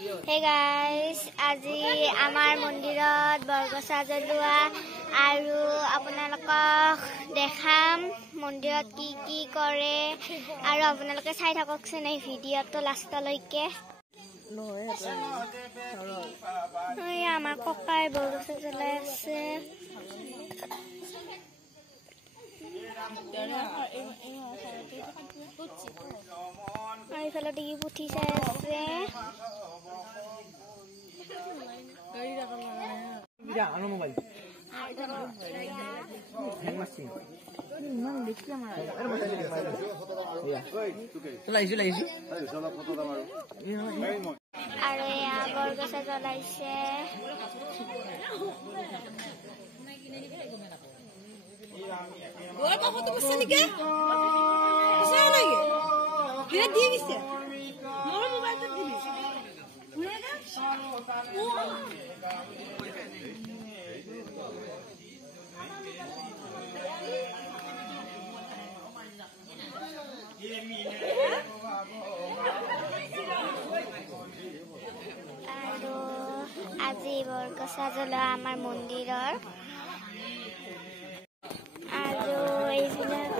Hey guys, আজি আমাৰ মন্দিৰত বৰগছা জ্বলোৱা আৰু আপোনালোকক দেখাম মন্দিৰত কি কৰে আৰু আপোনালোকে চাই থাককচোন এই ভিডিঅ'টো লাষ্টলৈকে। আমাৰ ককাই বৰগছা জ্বলাই আছে। এইফালে দেখি পুঠি চাই আছে। আৰু এয়া বৰগছা জ্বলাইছে। আৰু আজি বৰগছা জ্বলোৱা আমাৰ মন্দিৰৰ আৰু এইবিলাক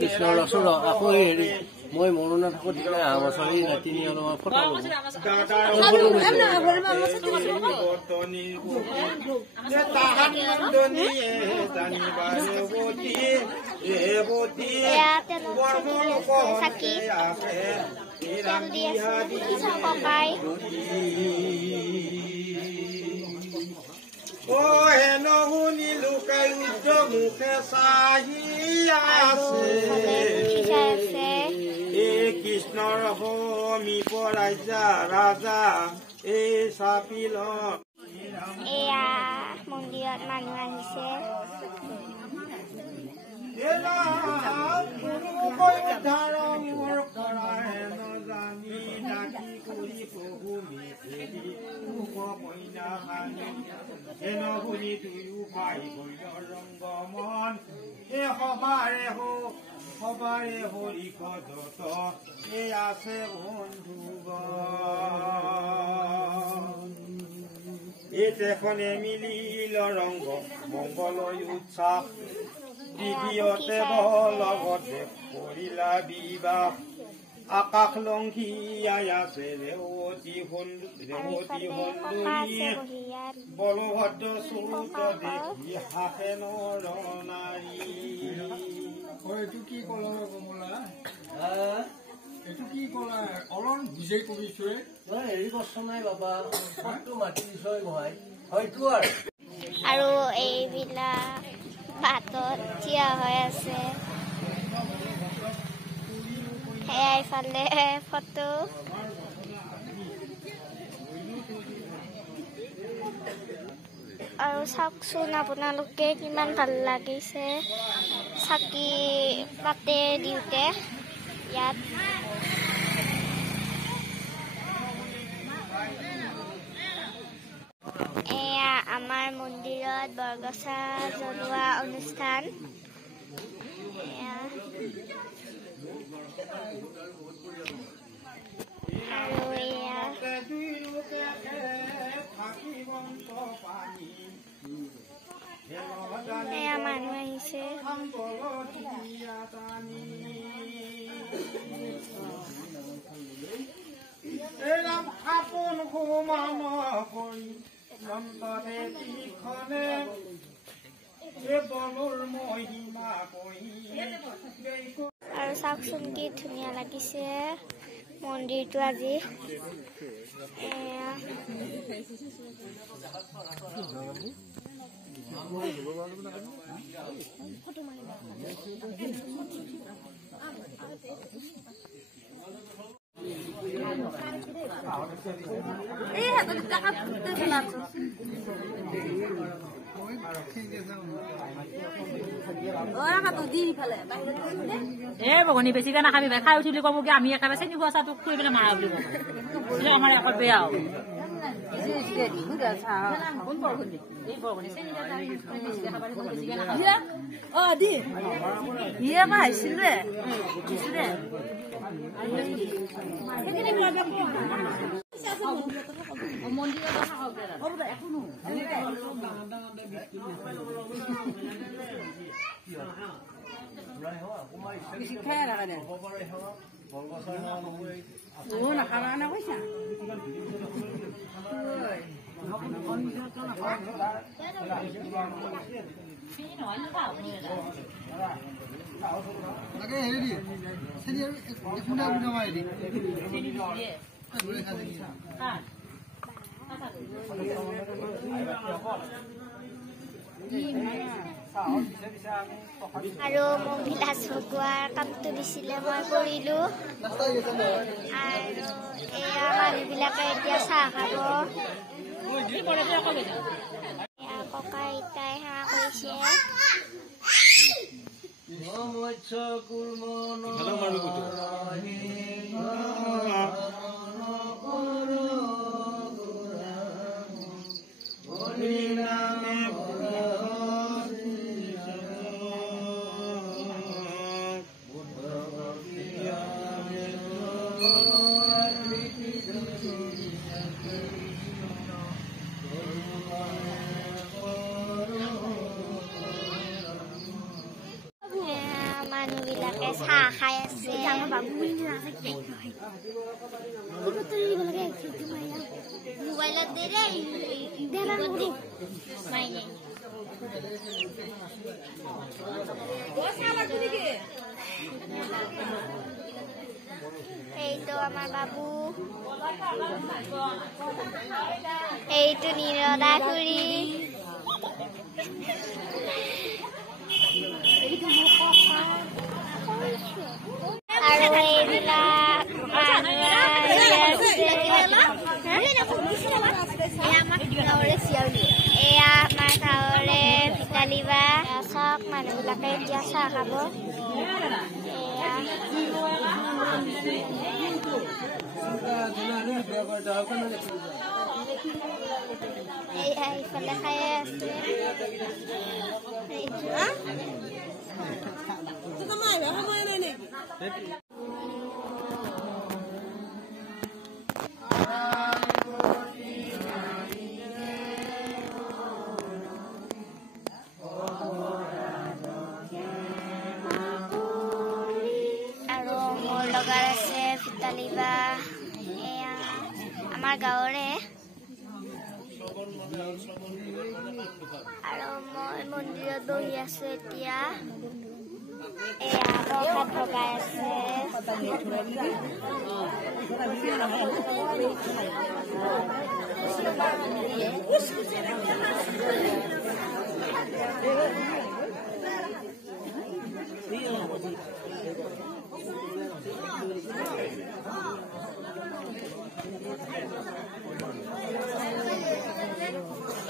কৃষ্ণৰ ৰসৰ আকৌ হেৰি মই মৰণা থাকো দিলে আমাৰ ছোৱালী নাতিনি অলপমান ফটো কৃষ্ণৰ ভূমি পৰাইজা ৰাজা এই চাপিল। এয়া মন্দিৰত মানুহ আহিছে। সবাৰে হৰি কদত এই আছে বন্ধুগণ। এইখনে মিলিল ৰংগ মংগলয় উৎসাহ দ্বিতীয়তে লগতে কৰিলা বিবাহ। আকাশ লংঘি আছে ৰেৱতী সুন্দৰী বলভদ্ৰ চৌত দেখি হাসে নৰ নাৰী। এইটো কি কলা কমলা? এইটো কি কলা? অলন বুজাই কৰিছে হেৰি কষ্ট নাই বাবা, মাতি দিছ হয়তো আৰু এইবিলাক ভাতত থিয় হৈ আছে। সেয়া ইফালে ফটো আৰু চাওকচোন আপোনালোকে কিমান ভাল লাগিছে চাকি পাতে দিওঁতে ইয়াত। আগত বৰগছা জ্বলোৱা অনুষ্ঠান আৰু এয়া মানুহ আহিছে আপোন সমান কৰি নন্দনে তীখনে বলৰ মহিমা কৰি আৰু চাওকচোন কি ধুনীয়া লাগিছে মন্দিৰটো আজি বগনি বেছিকে নাখাবি ভাই খাই উঠিলি কব কি আমি একেবাৰে চেনি খোৱা চাহটো খুৱাই পেলাই মাৰা বুলি ক'ব আমাৰ এশ বেয়া আৰু মোক গিলাচ ভগোৱাৰ কামটো দিছিলে মই কৰিলো আৰু এয়া মানুহবিলাকে এতিয়া চাহ খাব ককা আইতাই সেৱা কৰিছে মানুহবিলাকে চাহ খাই আছে মোবাইলত এইটো আমাৰ বাবু এইটো নিৰদা খুৰী আৰু এইবিলাক এয়া আমাৰ গাঁৱৰে ভিতালী বা চাওক মানুহবিলাকে এতিয়া চাহ খাব এয়া ইফালে খাই আছে আৰু মোৰ লগাৰ আছে ভিতালী বা এয়া আমাৰ গাঁৱৰে আৰু মই মন্দিৰত বহি আছো এতিয়া এয়া প্ৰসাদ ভগাই আছে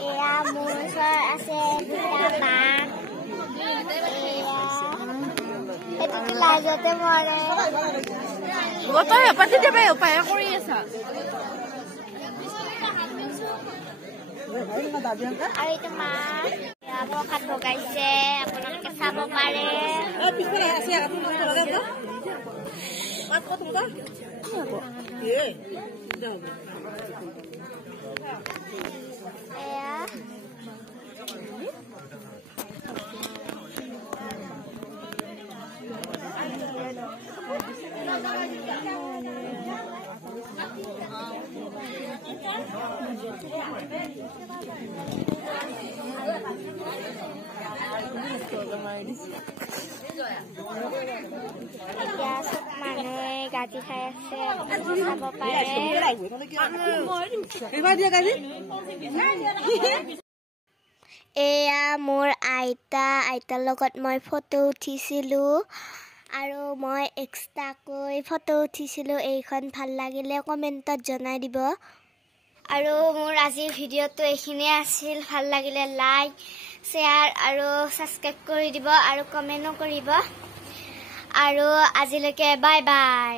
এয়া মোৰ ওচৰত আছে দুটা মাক এইটো লাজতে মৰে পাতি দিবা উপায় কৰি আছা আৰু এইটো মা প্ৰসাদ ভগাইছে আপোনালোকে চাব পাৰে এতিয়া চব মানুহে গাজি খাই আছে চাব পাৰে এয়া মোৰ আইতাৰ লগত মই ফটো উঠিছিলোঁ আৰু মই এক্সট্ৰাকৈ ফটো উঠিছিলোঁ এইখন ভাল লাগিলে কমেণ্টত জনাই দিব আৰু মোৰ আজিৰ ভিডিঅ'টো এইখিনিয়ে আছিল ভাল লাগিলে লাইক শ্বেয়াৰ আৰু ছাবস্ক্ৰাইব কৰি দিব আৰু কমেণ্টো কৰিব আৰু আজিলৈকে বাই বাই